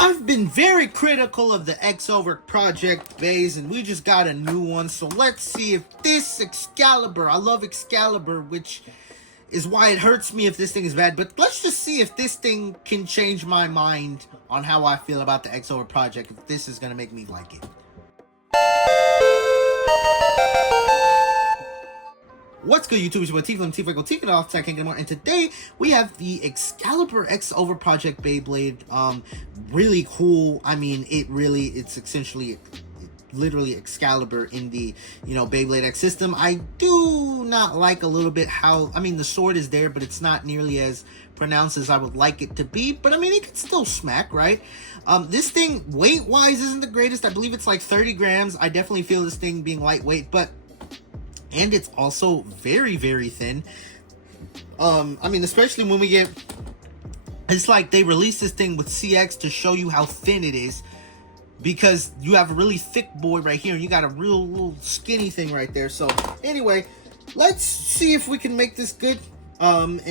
I've been very critical of the Xcalibur project base, and we just got a new one. So let's see if this Excalibur, I love Excalibur, which is why it hurts me if this thing is bad. But let's just see if this thing can change my mind on how I feel about the Xcalibur project, if this is going to make me like it. What's good, YouTube? It's your boy T-Flame, take it off, can't get more. And today we have the Excalibur Xcalibur Project Beyblade. Really cool. I mean, it's essentially literally Excalibur in the, Beyblade X system. I do not like a little bit how, the sword is there, but it's not nearly as pronounced as I would like it to be. But it can still smack, right? This thing, weight-wise, isn't the greatest. I believe it's like 30 grams. I definitely feel this thing being lightweight, and it's also very, very thin. Especially when we get... It's like they released this thing with CX to show you how thin it is. Because you have a really thick boy right here, and you got a real little skinny thing right there. So, anyway, let's see if we can make this good. Let's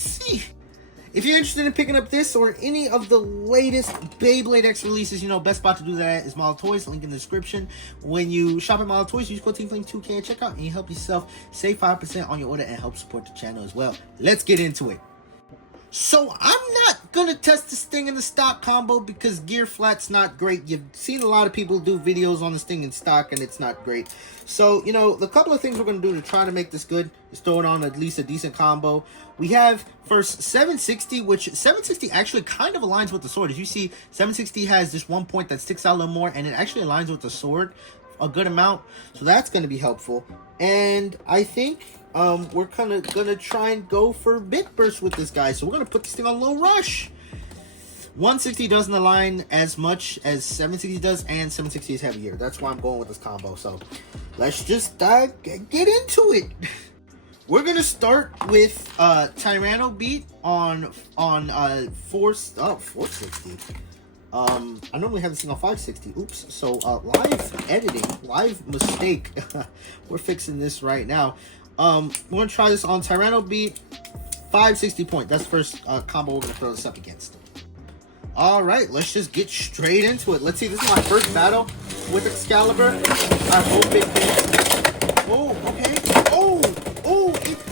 see. If you're interested in picking up this or any of the latest Beyblade X releases, best spot to do that is Model Toys, link in the description. When you shop at Model Toys, use code TeamFlame2K at checkout, and you help yourself save 5% on your order and help support the channel as well. Let's get into it. So, I'm not going to test this thing in the stock combo because gear flat's not great. You've seen a lot of people do videos on this thing in stock and it's not great. So, the couple of things we're going to do to try to make this good is throw it on at least a decent combo. We have first 760, which 760 actually kind of aligns with the sword. As you see, 760 has this one point that sticks out a little more, and it actually aligns with the sword a good amount. So that's going to be helpful. And I think... we're kind of gonna try and go for bit burst with this guy. So we're gonna put this thing on low rush. 160 doesn't align as much as 760 does, and 760 is heavier. That's why I'm going with this combo. So let's just get into it. We're gonna start with Tyrano beat on 460. I normally have this thing on 560. Oops. So live editing, live mistake. We're fixing this right now. We're gonna try this on Tyrano beat 560 point. That's the first combo we're gonna throw this up against. Alright, let's just get straight into it. Let's see, this is my first battle with Excalibur. I hope it can... Oh, okay.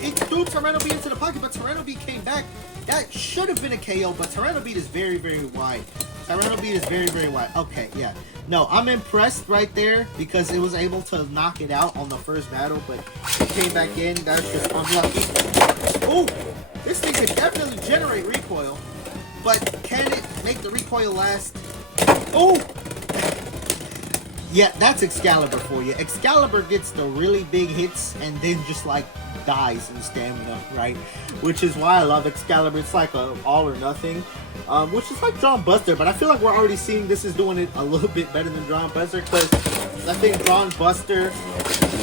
It threw Tyrano beat into the pocket, but Tyrano beat came back. That should have been a KO, but Tyrano beat is very, very wide. Tyrano beat is very, very wide. Okay, yeah. No, I'm impressed right there because it was able to knock it out on the first battle, but it came back in. That's just unlucky. Oh, this thing could definitely generate recoil, but can it make the recoil last? Oh! Yeah, that's Excalibur for you. Excalibur gets the really big hits and then just like dies in stamina, right? Which is why I love Excalibur. It's like a all or nothing, which is like Drawn Buster, but I feel like we're already seeing this is doing it a little bit better than Drawn Buster, because I think Drawn Buster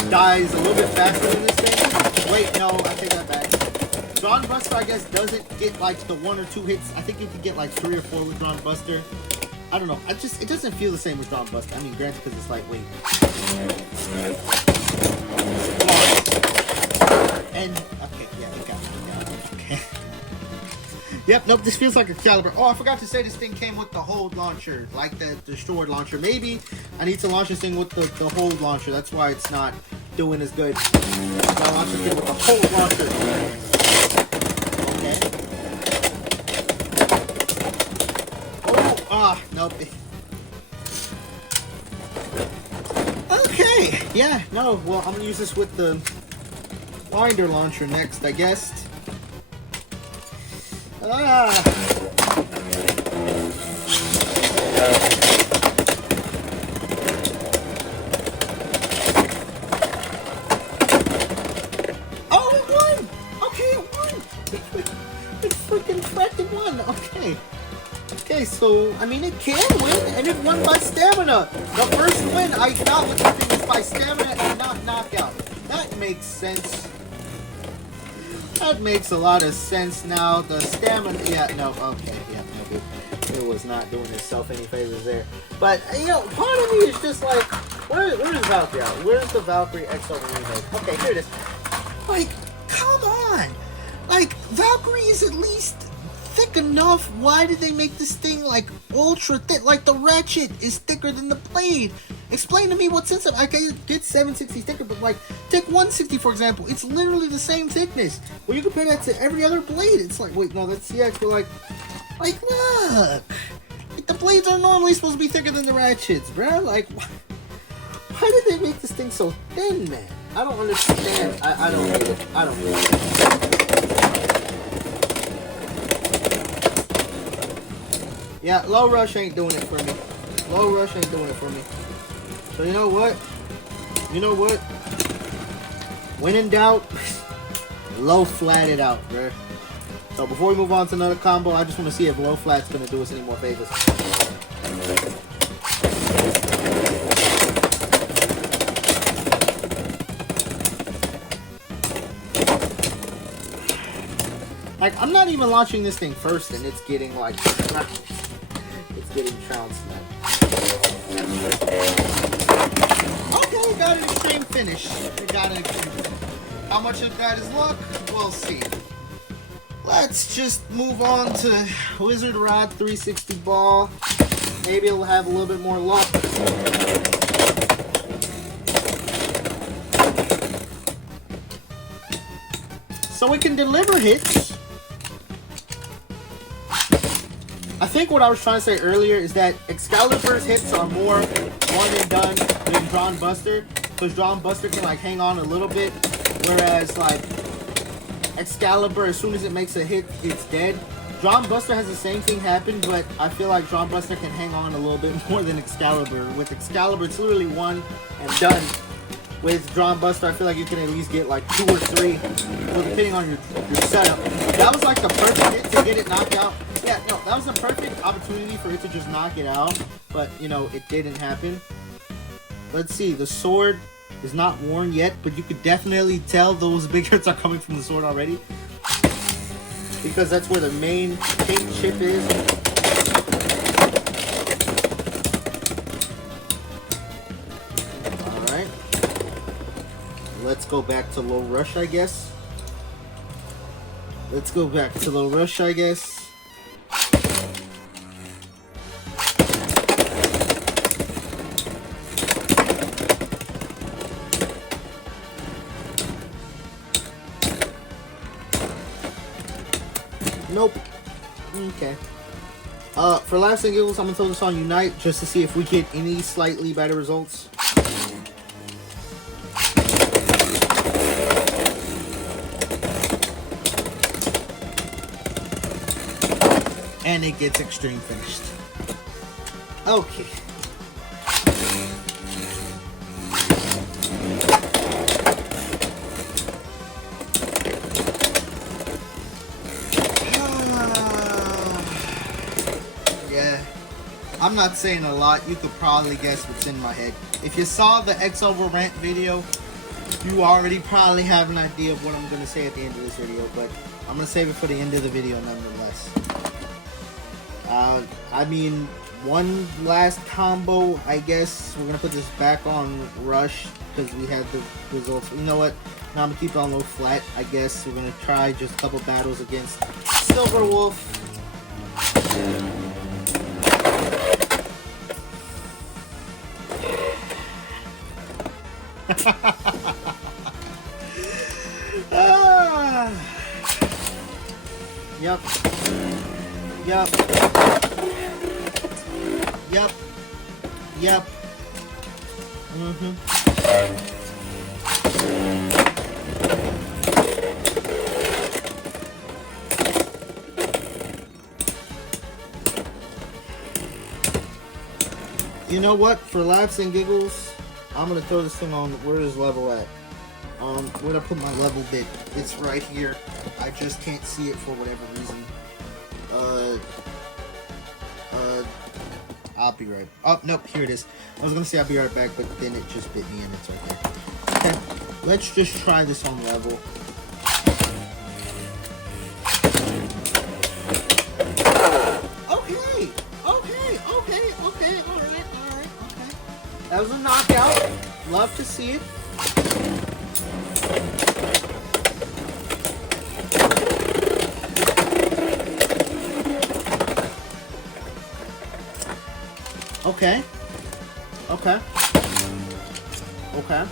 dies a little bit faster than this thing. Wait, no, I take that back. Drawn Buster, I guess, doesn't get like the 1 or 2 hits. I think you can get like 3 or 4 with Drawn Buster. I don't know. It doesn't feel the same with Drawn Buster. Granted, because it's lightweight. And okay, yeah, it got me. Okay. Yep, nope, this feels like Excalibur. Oh, I forgot to say this thing came with the hold launcher, like the sword launcher. Maybe I need to launch this thing with the hold launcher. That's why it's not doing as good. I'll launch this thing with the hold launcher. Okay. Oh, nope. Okay, yeah, no, well, I'm gonna use this with the winder launcher next, I guess. Oh, it won! Okay, it won! It freaking fracking won! Okay. Okay, so, it can win, and it won by stamina! The first win I got with the thing was by stamina and not knockout. That makes sense. That makes a lot of sense now. The stamina... Yeah, no, okay. Yeah, no, it was not doing itself any favors there. But, part of me is just like, where's Valkyrie out? Where's the Valkyrie Xcalibur remake? Okay, here it is. Like, come on! Like, Valkyrie is at least thick enough. Why did they make this thing like ultra thick? Like the ratchet is thicker than the blade. Explain to me what sense of I can get 760 thicker, but like take 160 for example, it's literally the same thickness. When you compare that to every other blade, it's like wait no that's CX, but like look, like the blades are normally supposed to be thicker than the ratchets, bruh. Like why did they make this thing so thin, man? I don't understand. I don't get it. I don't get it. Yeah, low rush ain't doing it for me. Low rush ain't doing it for me. So you know what? You know what? When in doubt, low flat it out, bruh. So before we move on to another combo, I just want to see if low flat's gonna do us any more favors. Like, I'm not even launching this thing first, and it's getting, like, it's getting trounced, man. Okay, got an extreme finish. We got an extreme finish. How much of that is luck? We'll see. Let's just move on to Wizard Rod 360 Ball. Maybe it'll have a little bit more luck. So we can deliver hits. I think what I was trying to say earlier is that Excalibur's hits are more one and done than Drawn Buster, because Drawn Buster can like hang on a little bit, whereas like Excalibur, as soon as it makes a hit, it's dead. Drawn Buster has the same thing happen, but I feel like Drawn Buster can hang on a little bit more than Excalibur. With Excalibur, it's literally one and done. With Drawn Buster, I feel like you can at least get like 2 or 3, well, depending on your setup. That was like the perfect hit to get it knocked out. Yeah, no, that was the perfect opportunity for it to just knock it out, but, you know, it didn't happen. Let's see, the sword is not worn yet, but you could definitely tell those big hits are coming from the sword already, because that's where the main pink chip is. Alright. Let's go back to low rush, I guess. Let's go back to low rush, I guess. Nope. Okay. For laughs and giggles, I'm gonna throw this on Unite just to see if we get any slightly better results. And it gets extreme finished. Okay. Yeah. I'm not saying a lot. You could probably guess what's in my head. If you saw the Xcalibur rant video, you already probably have an idea of what I'm going to say at the end of this video, but I'm going to save it for the end of the video nonetheless. I mean, one last combo, I guess. We're going to put this back on Rush because we had the results. You know what? Now I'm going to keep it on low flat, I guess. We're going to try just a couple battles against Silver Wolf. Yep. Yep. Yep. Yep. You know what? For laughs and giggles, I'm gonna throw this thing on. Where is level at? Where'd I put my level bit? It's right here. I just can't see it for whatever reason. I'll be right. Oh, nope, here it is. I was gonna say I'll be right back, but then it just bit me and it's right there. Okay, let's just try this on level. Okay, alright, okay. That was a knockout. Love to see it. Okay. Okay. Okay.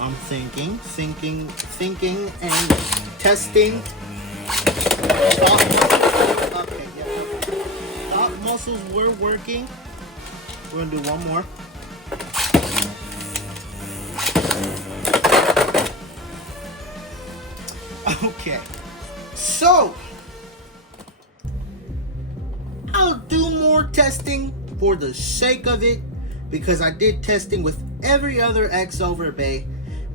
I'm thinking, and testing. Okay, yeah. Thought muscles were working. We're gonna do one more. Okay, so I'll do more testing for the sake of it, because I did testing with every other Xcalibur Bay.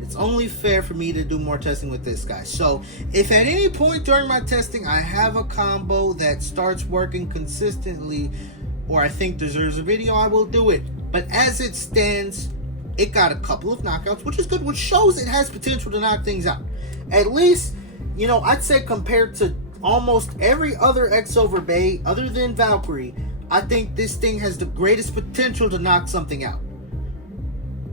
It's only fair for me to do more testing with this guy. So if at any point during my testing I have a combo that starts working consistently, or I think deserves a video, I will do it. But as it stands, it got a couple of knockouts, which is good, which shows it has potential to knock things out. At least, you know, I'd say compared to almost every other Xcalibur Bay other than Valkyrie, I think this thing has the greatest potential to knock something out.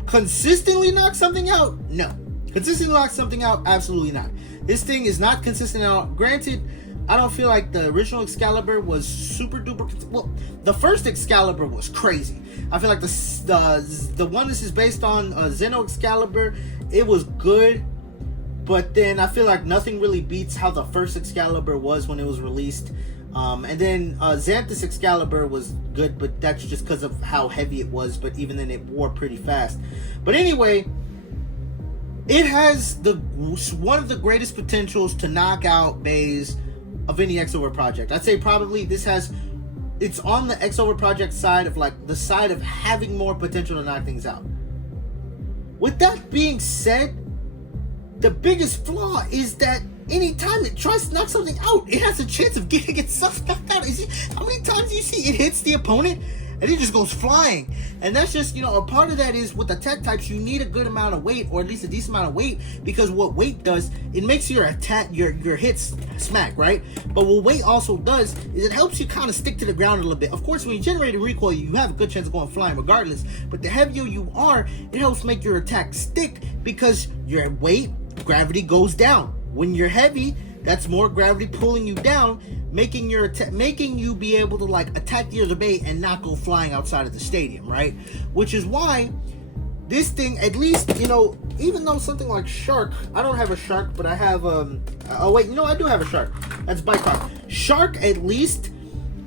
Consistently knock something out? No. Consistently knock something out? Absolutely not. This thing is not consistent at all. Granted, I don't feel like the original Excalibur was super duper. Well, the first Excalibur was crazy. I feel like the one this is based on, Xeno Excalibur, it was good. But then I feel like nothing really beats how the first Excalibur was when it was released. And then Xanthus Excalibur was good, but that's just because of how heavy it was. But even then, it wore pretty fast. But anyway, it has one of the greatest potentials to knock out bays of any Excalibur project. I'd say probably it's on the Excalibur project side of like the side of having more potential to knock things out. With that being said, the biggest flaw is that anytime it tries to knock something out, it has a chance of getting itself knocked out. How many times do you see it hits the opponent and it just goes flying? And that's just, you know, a part of that is with attack types, you need a good amount of weight, or at least a decent amount of weight, because what weight does, it makes your attack, your hits smack, right? But what weight also does is it helps you kind of stick to the ground a little bit. Of course, when you generate a recoil, you have a good chance of going flying regardless, but the heavier you are, it helps make your attack stick, because your weight, gravity goes down. When you're heavy, that's more gravity pulling you down, making you be able to like attack the other bay and not go flying outside of the stadium, right? Which is why this thing, at least, you know, even though something like Shark, I don't have a Shark, but I have oh wait, no, I do have a Shark. That's Bicon. Shark, at least,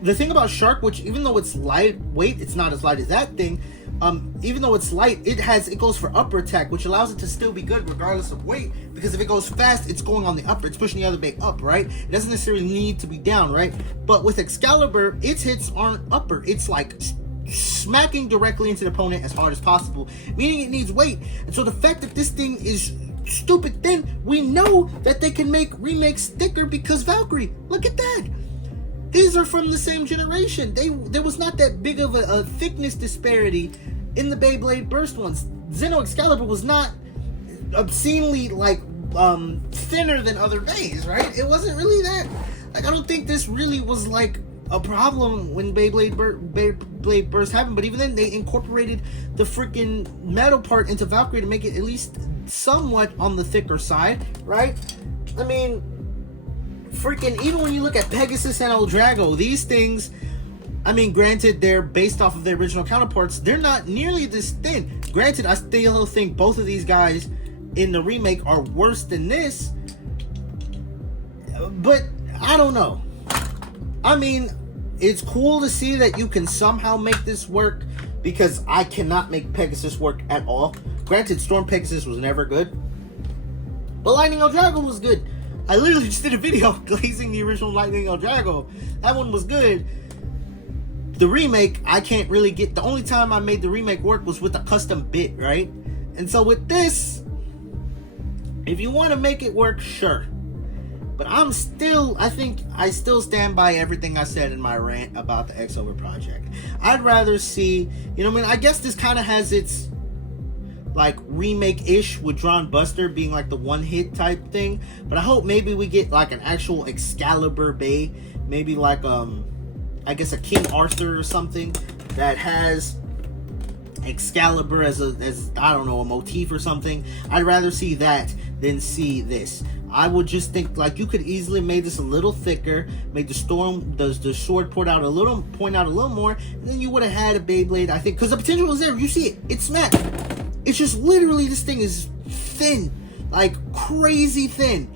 the thing about Shark, which even though it's lightweight, it's not as light as that thing. Even though it's light, it goes for upper attack, which allows it to still be good regardless of weight, because if it goes fast, it's going on the upper, it's pushing the other bay up, right? It doesn't necessarily need to be down, right? But with Excalibur, its hits aren't upper, it's like smacking directly into the opponent as hard as possible, meaning it needs weight. And so the fact that this thing is stupid thin, we know that they can make remakes thicker, because Valkyrie, look at that. These are from the same generation. There was not that big of a thickness disparity in the Beyblade Burst ones. Xeno Excalibur was not obscenely like thinner than other bays, right? It wasn't really that. Like, I don't think this really was like a problem when Beyblade Burst happened. But even then, they incorporated the freaking metal part into Valkyrie to make it at least somewhat on the thicker side, right? I mean, freaking, even when you look at Pegasus and El Drago, these things, I mean, granted, they're based off of their original counterparts. They're not nearly this thin. Granted, I still think both of these guys in the remake are worse than this. But I don't know. I mean, it's cool to see that you can somehow make this work, because I cannot make Pegasus work at all. Granted, Storm Pegasus was never good, but Lightning El Drago was good. I literally just did a video glazing the original Lightning El Drago. That one was good. The remake, I can't really get. The only time I made the remake work was with a custom bit, right? And so with this, if you want to make it work, sure. But I think I still stand by everything I said in my rant about the Excalibur project. I'd rather see, you know what I mean? I guess this kind of has its like remake-ish with Drawn Buster being like the one-hit type thing. But I hope maybe we get like an actual Excalibur Bay, maybe like I guess a King Arthur or something that has Excalibur as I don't know, a motif or something. I'd rather see that than see this. I would just think like you could easily made this a little thicker, made the sword point out a little more, and then you would have had a Beyblade. I think because the potential is there. You see it. It's smack. It's just literally this thing is thin, like crazy thin,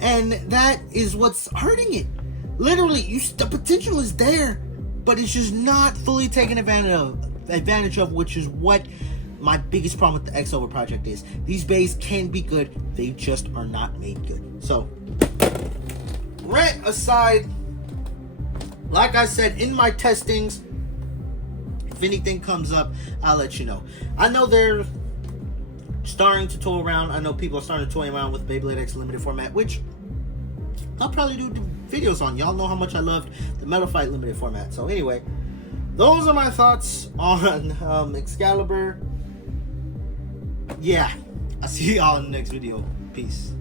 and that is what's hurting it. Literally, the potential is there, but it's just not fully taken advantage of, which is what my biggest problem with the Excalibur project is. These bays can be good, they just are not made good. So, rant aside, like I said in my testings, if anything comes up, I'll let you know. I know they're starting to toy around. I know people are starting to toy around with Beyblade X limited format, which I'll probably do videos on. Y'all know how much I loved the Metal Fight limited format. So anyway, those are my thoughts on Excalibur. Yeah, I'll see y'all in the next video. Peace.